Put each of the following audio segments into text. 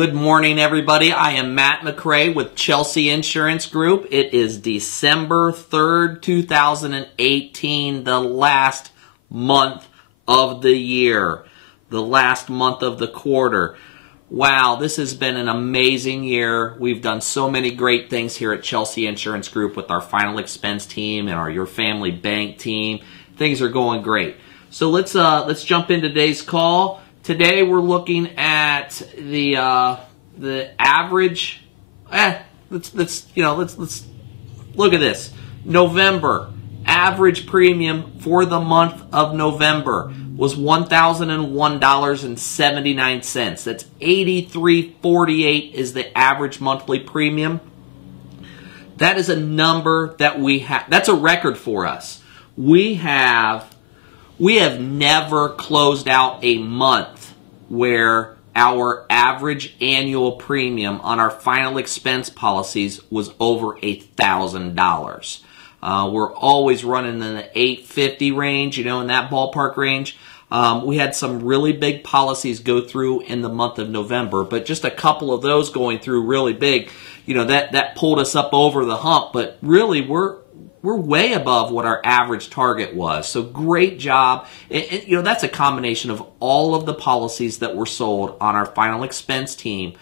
Good morning, everybody. I am Matt McCray with Chelsea Insurance Group. It is December 3rd, 2018, the last month of the year, the last month of the quarter. Wow, this has been an amazing year. We've done so many great things here at Chelsea Insurance Group with our final expense team and our Your Family Bank team. Things are going great. So let's jump into today's call. Today we're looking at the average. Let's look at this. November average premium for the month of November was $1,001.79. That's $83.48 is the average monthly premium. That is a number that we have. That's a record for us. We have never closed out a month where our average annual premium on our final expense policies was over $1,000. We're always running in the $850 range, in that ballpark range. We had some really big policies go through in the month of November, but just a couple of those going through really big, that pulled us up over the hump. But really, we're way above what our average target was. So great job. That's a combination of all of the policies that were sold on our final expense team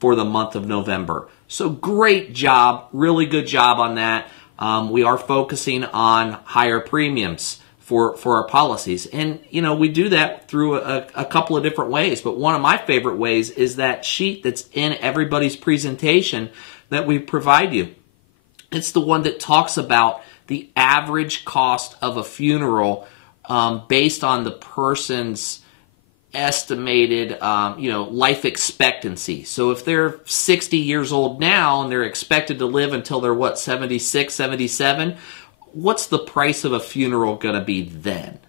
for the month of November. So great job. Really good job on that. We are focusing on higher premiums for our policies. And, we do that through a couple of different ways. But one of my favorite ways is that sheet that's in everybody's presentation that we provide you. It's the one that talks about the average cost of a funeral based on the person's estimated, life expectancy. So if they're 60 years old now and they're expected to live until they're, 76, 77, what's the price of a funeral going to be then?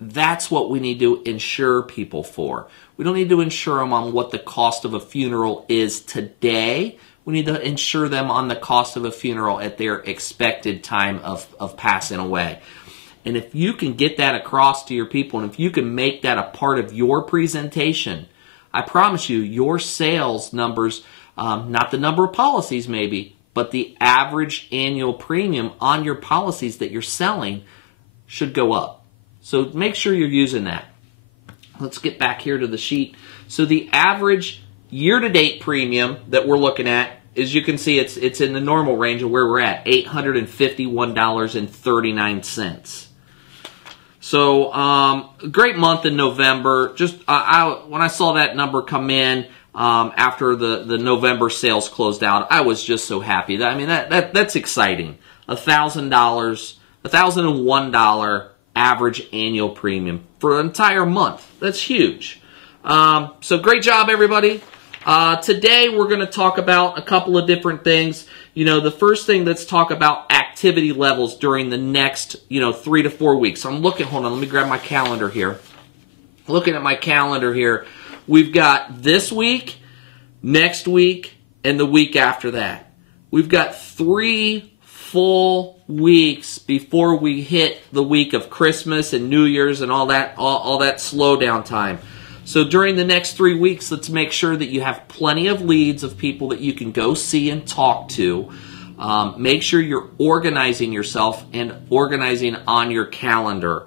That's what we need to insure people for. We don't need to insure them on what the cost of a funeral is today. We need to insure them on the cost of a funeral at their expected time of passing away. And if you can get that across to your people, and if you can make that a part of your presentation, I promise you, your sales numbers, not the number of policies maybe, but the average annual premium on your policies that you're selling should go up. So make sure you're using that. Let's get back here to the sheet. So the average year-to-date premium that we're looking at, as you can see, it's in the normal range of where we're at, $851.39. So, great month in November. Just when I saw that number come in after the November sales closed out, I was just so happy. That's exciting. $1,001 average annual premium for an entire month. That's huge. So great job, everybody. Today we're going to talk about a couple of different things. The first thing, let's talk about activity levels during the next, 3 to 4 weeks. I'm looking, hold on, let me grab my calendar here. Looking at my calendar here, we've got this week, next week, and the week after that. We've got 3 full weeks before we hit the week of Christmas and New Year's and all that slowdown time. So during the next 3 weeks, let's make sure that you have plenty of leads of people that you can go see and talk to. Make sure you're organizing yourself and organizing on your calendar.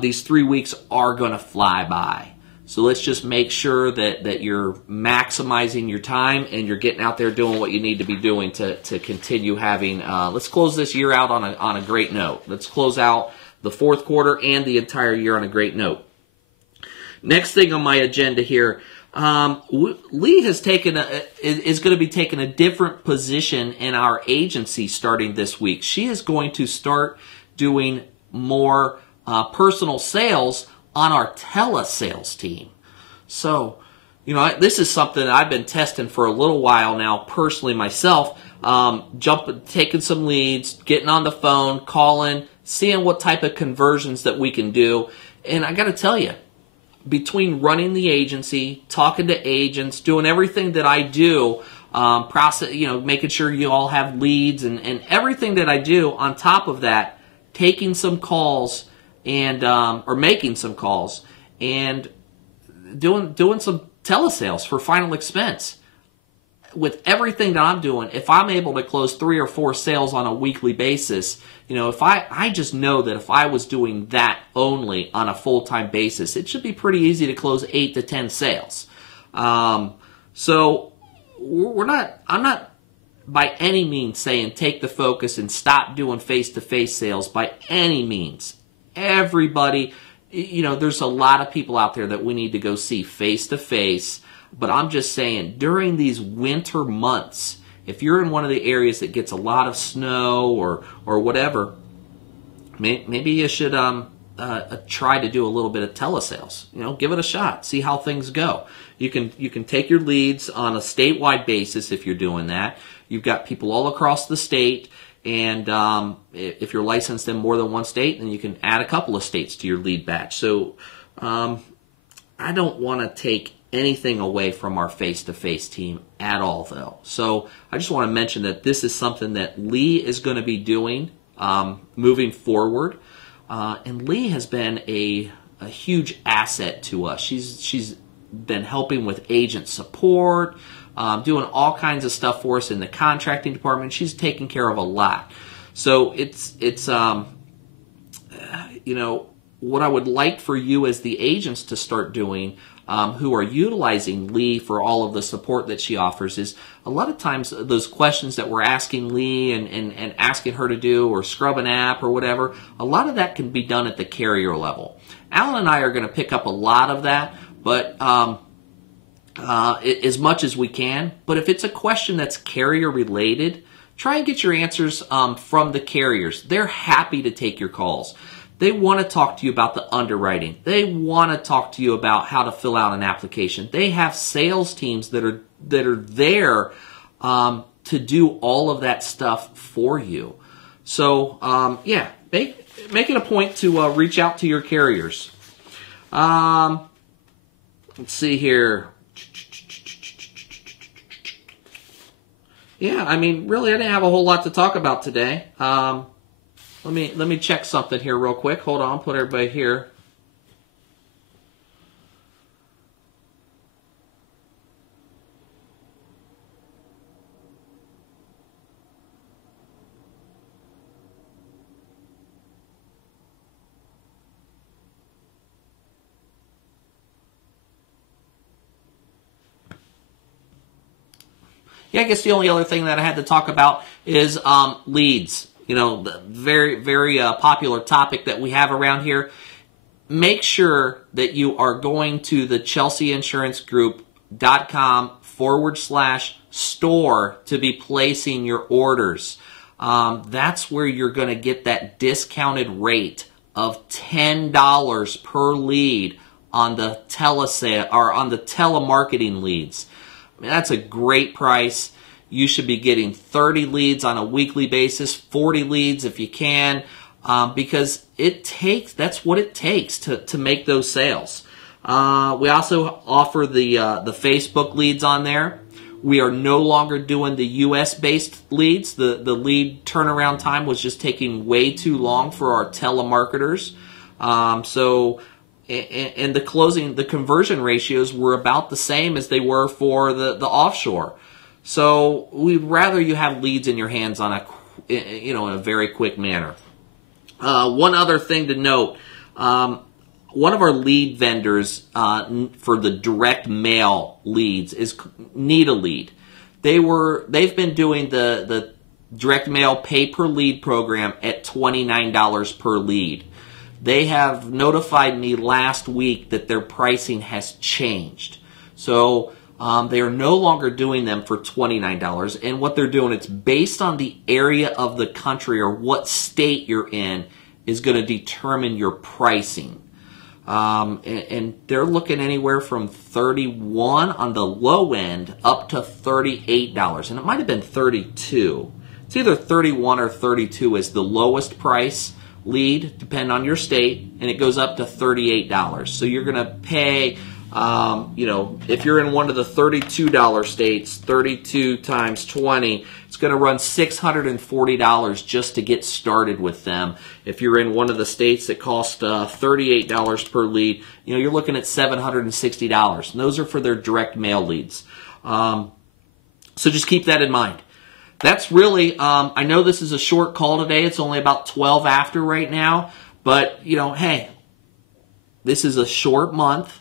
These 3 weeks are going to fly by. So let's just make sure that you're maximizing your time and you're getting out there doing what you need to be doing to continue having, let's close this year out on a great note. Let's close out the fourth quarter and the entire year on a great note. Next thing on my agenda here, Lee is going to be taking a different position in our agency starting this week. She is going to start doing more personal sales on our telesales team. So, this is something that I've been testing for a little while now, personally myself. Taking some leads, getting on the phone, calling, seeing what type of conversions that we can do. And I got to tell you, between running the agency, talking to agents, doing everything that I do, making sure you all have leads and everything that I do, on top of that, taking some calls and or making some calls and doing some telesales for final expense. with everything that I'm doing, if I'm able to close 3 or 4 sales on a weekly basis, you know, if I just know that if I was doing that only on a full-time basis, it should be pretty easy to close 8 to 10 sales. So I'm not by any means saying take the focus and stop doing face-to-face sales by any means. Everybody, you know, there's a lot of people out there that we need to go see face-to-face, but I'm just saying during these winter months, if you're in one of the areas that gets a lot of snow or whatever, maybe you should try to do a little bit of telesales. You know, give it a shot. See how things go. You can take your leads on a statewide basis if you're doing that. You've got people all across the state, and if you're licensed in more than one state, then you can add a couple of states to your lead batch. So I don't want to take anything away from our face-to-face team at all, though. So I just want to mention that this is something that Lee is going to be doing moving forward. And Lee has been a huge asset to us. She's been helping with agent support, doing all kinds of stuff for us in the contracting department. She's taking care of a lot. So it's you know, what I would like for you as the agents to start doing, who are utilizing Lee for all of the support that she offers, is a lot of times those questions that we're asking Lee and asking her to do, or scrub an app or whatever, a lot of that can be done at the carrier level. Alan and I are going to pick up a lot of that, but as much as we can. But if it's a question that's carrier related, try and get your answers from the carriers. They're happy to take your calls. They want to talk to you about the underwriting. They want to talk to you about how to fill out an application. They have sales teams that are there to do all of that stuff for you. So yeah, make it a point to reach out to your carriers. Let's see here. Yeah, I mean, really, I didn't have a whole lot to talk about today. Let me check something here real quick. Hold on, put everybody here. Yeah, I guess the only other thing that I had to talk about is leads. You know, the very, very popular topic that we have around here. Make sure that you are going to the chelseainsuranceGroup.com/store to be placing your orders. That's where you're going to get that discounted rate of $10 per lead on the telesale or on the telemarketing leads. I mean, that's a great price. You should be getting 30 leads on a weekly basis, 40 leads if you can, because that's what it takes to make those sales. We also offer the Facebook leads on there. We are no longer doing the U.S.-based leads. The lead turnaround time was just taking way too long for our telemarketers. And the conversion ratios were about the same as they were for the offshore. So we'd rather you have leads in your hands on in a very quick manner. One other thing to note, one of our lead vendors for the direct mail leads is Need a Lead. They've been doing the direct mail pay per lead program at $29 per lead. They have notified me last week that their pricing has changed. So they are no longer doing them for $29. And what they're doing, it's based on the area of the country or what state you're in is going to determine your pricing. And they're looking anywhere from $31 on the low end up to $38. And it might have been $32. It's either $31 or $32 is the lowest price lead, depending on your state, and it goes up to $38. So you're going to pay, if you're in one of the $32 states, 32 times 20, it's going to run $640 just to get started with them. If you're in one of the states that cost $38 per lead, you're looking at $760. And those are for their direct mail leads. So just keep that in mind. That's really, I know this is a short call today. It's only about 12 after right now. But, you know, hey, this is a short month.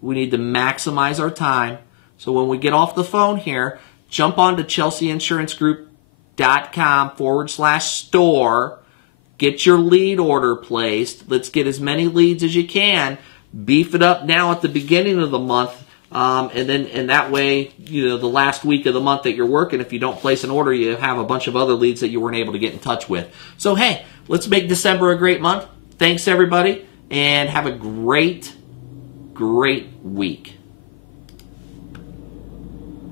We need to maximize our time. So when we get off the phone here, jump on to chelseainsurancegroup.com/store. Get your lead order placed. Let's get as many leads as you can. Beef it up now at the beginning of the month. And that way, you know, the last week of the month that you're working, if you don't place an order, you have a bunch of other leads that you weren't able to get in touch with. So, hey, let's make December a great month. Thanks, everybody, and have a great week.